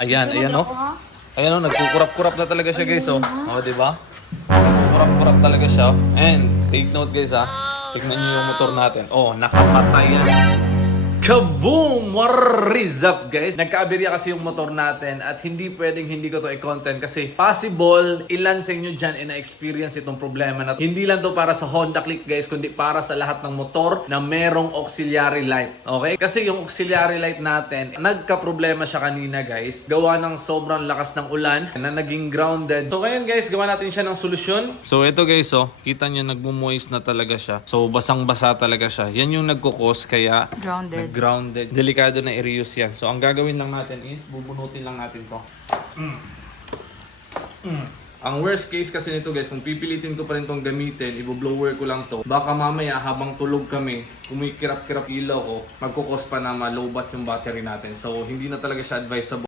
Ayan, ayan Sunod oh. ako, ha? Ayan oh, nagkukurap-kurap na talaga siya guys oh. Oh, di ba? Nagkukurap-kurap talaga siya. And take note guys ha. Tignan niyo yung motor natin. Oh, nakapatay yan. Kaboom! What is up guys? Nagka-aberya kasi yung motor natin at hindi pwedeng hindi ko to i-content kasi possible ilan sa inyo dyan na-experience itong problema na to. Hindi lang to para sa Honda Click guys, kundi para sa lahat ng motor na merong auxiliary light. Okay? Kasi yung auxiliary light natin, nagka-problema siya kanina guys. Gawa ng sobrang lakas ng ulan na naging grounded. So ngayon guys, gawa natin siya ng solusyon. So ito guys oh, kita nyo nagmo-moist na talaga siya. So basang-basa talaga siya. Yan yung nagkukos kaya grounded. Delikado na i-reuse yan. So, ang gagawin lang natin is, bubunutin lang natin to. Ang worst case kasi nito guys, kung pipilitin ko pa rin tong gamitin, i-blower ko lang to. Baka mamaya habang tulog kami, kumikirap-kirap ilaw ko, magkukos pa na ma-lowbat yung battery natin. So, hindi na talaga siya advisable.